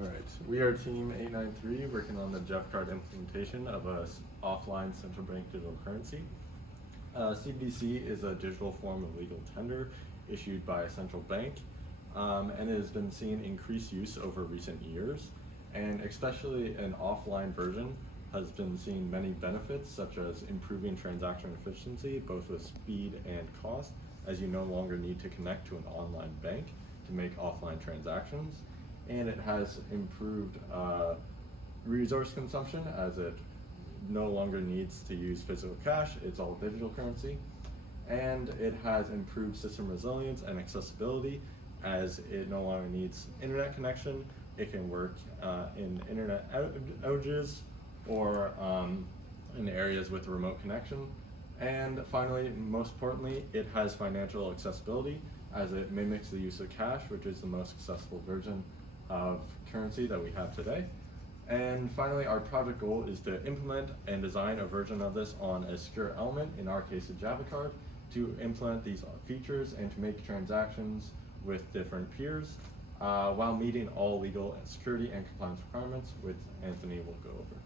All right, we are Team 893 working on the Jeff Card implementation of a offline central bank digital currency. CBDC is a digital form of legal tender issued by a central bank, and it has been seeing increased use over recent years, and especially an offline version has been seeing many benefits, such as improving transaction efficiency, both with speed and cost, as you no longer need to connect to an online bank to make offline transactions. And it has improved resource consumption, as it no longer needs to use physical cash, it's all digital currency. And it has improved system resilience and accessibility, as it no longer needs internet connection. It can work in internet outages or in areas with remote connection. And finally, most importantly, it has financial accessibility, as it mimics the use of cash, which is the most accessible version of currency that we have today. And finally, our project goal is to implement and design a version of this on a secure element, in our case a Java card, to implement these features and to make transactions with different peers while meeting all legal and security and compliance requirements, which Anthony will go over.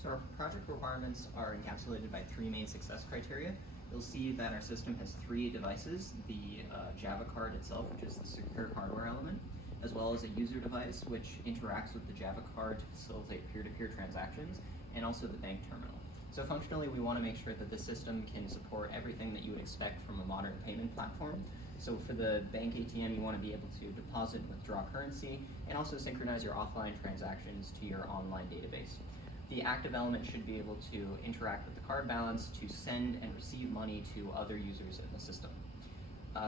So our project requirements are encapsulated by three main success criteria. You'll see that our system has three devices: the Java card itself, which is the secure hardware element, as well as a user device which interacts with the Java card to facilitate peer-to-peer transactions, and also the bank terminal. So functionally, we want to make sure that the system can support everything that you would expect from a modern payment platform. So for the bank ATM, you want to be able to deposit and withdraw currency, and also synchronize your offline transactions to your online database. The active element should be able to interact with the card balance to send and receive money to other users in the system.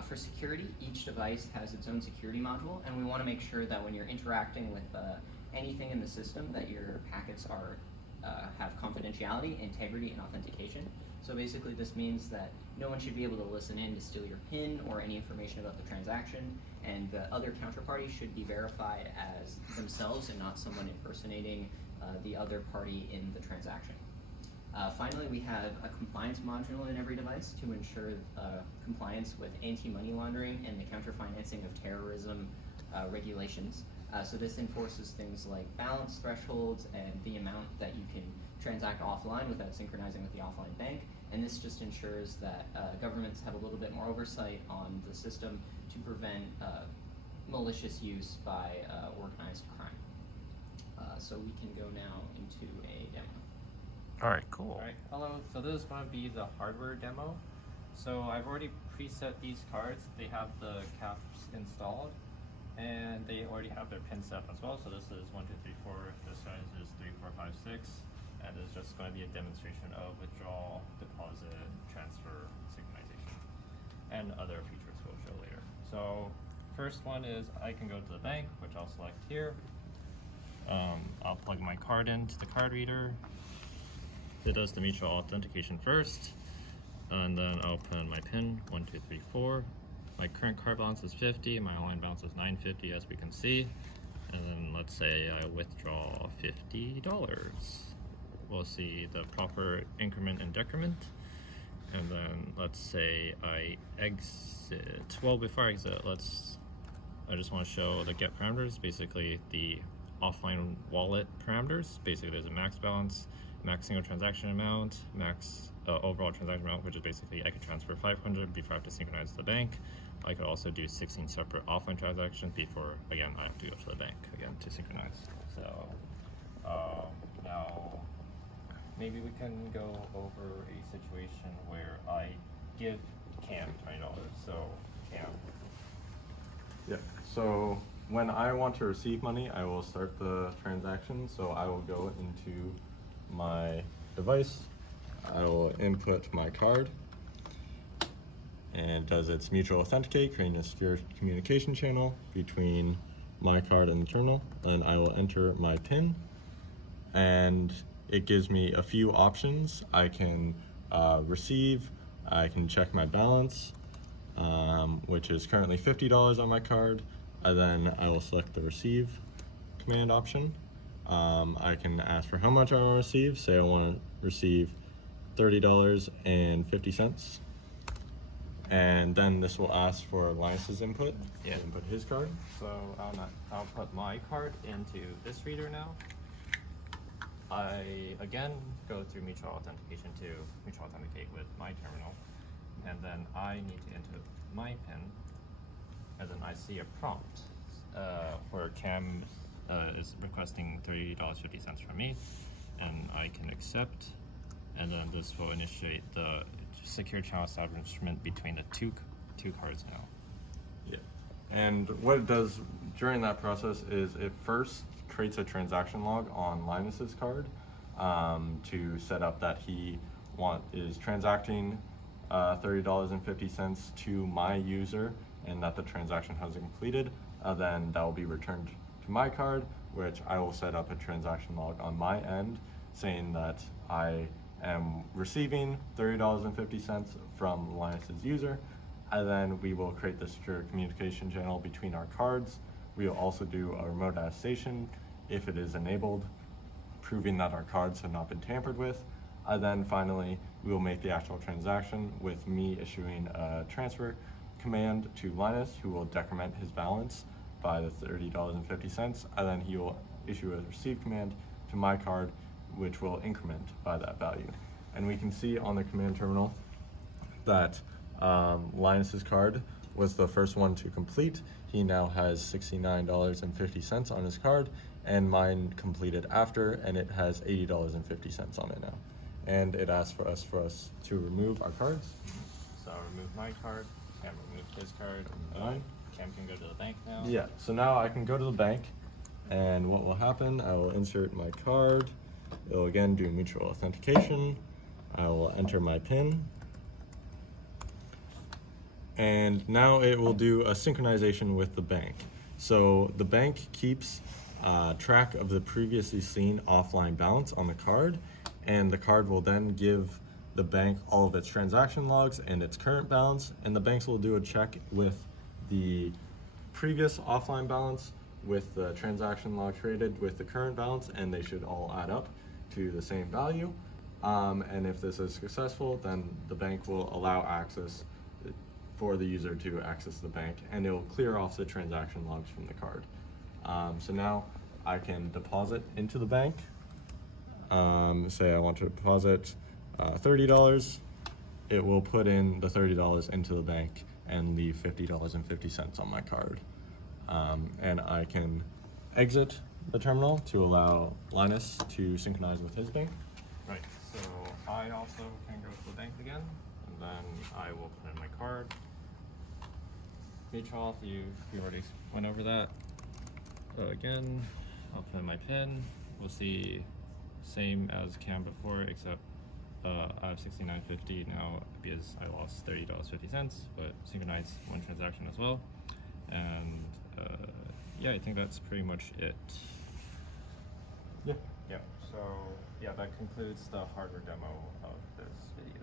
For security, each device has its own security module, and we want to make sure that when you're interacting with anything in the system, that your packets are have confidentiality, integrity, and authentication. So basically this means that no one should be able to listen in to steal your PIN or any information about the transaction, and the other counterparty should be verified as themselves and not someone impersonating the other party in the transaction. Finally, we have a compliance module in every device to ensure compliance with anti-money laundering and the counter-financing of terrorism regulations. So this enforces things like balance thresholds and the amount that you can transact offline without synchronizing with the offline bank. And this just ensures that governments have a little bit more oversight on the system to prevent malicious use by organized crime. So we can go now into a demo. Alright, cool. Alright, hello. So this is going to be the hardware demo. So I've already preset these cards. They have the caps installed, and they already have their pin set as well. So this is 1, 2, 3, 4. This size is 3, 4, 5, 6. And it's just going to be a demonstration of withdrawal, deposit, transfer, synchronization, and other features we'll show later. So first one is I can go to the bank, which I'll select here. I'll plug my card into the card reader. It does the mutual authentication first, and then I'll put in my PIN, 1, 2, 3, 4. My current card balance is 50, my online balance is 950, as we can see. And then let's say I withdraw $50. We'll see the proper increment and decrement. And then let's say I exit. Well, before I exit, I just want to show the get parameters, basically the offline wallet parameters. Basically there's a max balance, max single transaction amount, max overall transaction amount, which is basically I could transfer 500 before I have to synchronize to the bank. I could also do 16 separate offline transactions before, again, I have to go to the bank again to synchronize. So now maybe we can go over a situation where I give Cam $20. So Cam. Yeah, so when I want to receive money, I will start the transaction. So I will go into my device, I will input my card, and it does its mutual authenticate, creating a secure communication channel between my card and the terminal. And I will enter my PIN, and it gives me a few options. I can receive, I can check my balance, which is currently $50 on my card, and then I will select the receive command option. I can ask for how much I want to receive. Say I want to receive $30.50. and then this will ask for Linus's input. Yeah. He'll input his card. So I'll put my card into this reader now. I again go through mutual authentication to mutual authenticate with my terminal, and then I need to enter my PIN, and then I see a prompt where Cam is requesting $30.50 from me, and I can accept, and then this will initiate the secure channel establishment between the two cards now. Yeah. And what it does during that process is it first creates a transaction log on Linus's card to set up that he is transacting $30.50 to my user, and that the transaction has been completed. Then that will be returned to my card, which I will set up a transaction log on my end saying that I am receiving $30.50 from Linus's user, and then we will create the secure communication channel between our cards. We will also do a remote attestation if it is enabled, proving that our cards have not been tampered with. And then finally, we will make the actual transaction with me issuing a transfer command to Linus, who will decrement his balance by the $30.50, and then he will issue a receive command to my card, which will increment by that value. And we can see on the command terminal that Linus's card was the first one to complete. He now has $69.50 on his card, and mine completed after, and it has $80.50 on it now. And it asks for us to remove our cards. So I'll remove my card, Cam remove his card. Mine. Cam can go to the bank now. Yeah, so now I can go to the bank, and what will happen, I will insert my card. It will again do mutual authentication. I will enter my PIN. And now it will do a synchronization with the bank. So the bank keeps track of the previously seen offline balance on the card, and the card will then give the bank all of its transaction logs and its current balance, and the banks will do a check with the previous offline balance with the transaction log created with the current balance, and they should all add up to the same value. And if this is successful, then the bank will allow access for the user to access the bank, and it will clear off the transaction logs from the card. So now I can deposit into the bank. Say I want to deposit $30. It will put in the $30 into the bank and leave $50.50 on my card. And I can exit the terminal to allow Linus to synchronize with his bank. Right, so I also can go to the bank again, and then I will put in my card. Mutual, you already went over that. So again, I'll put in my PIN. We'll see same as Cam before, except I have $69.50 now because I lost $30.50, but synchronize one transaction as well. And yeah, I think that's pretty much it. Yeah. Yeah, so yeah, that concludes the hardware demo of this video.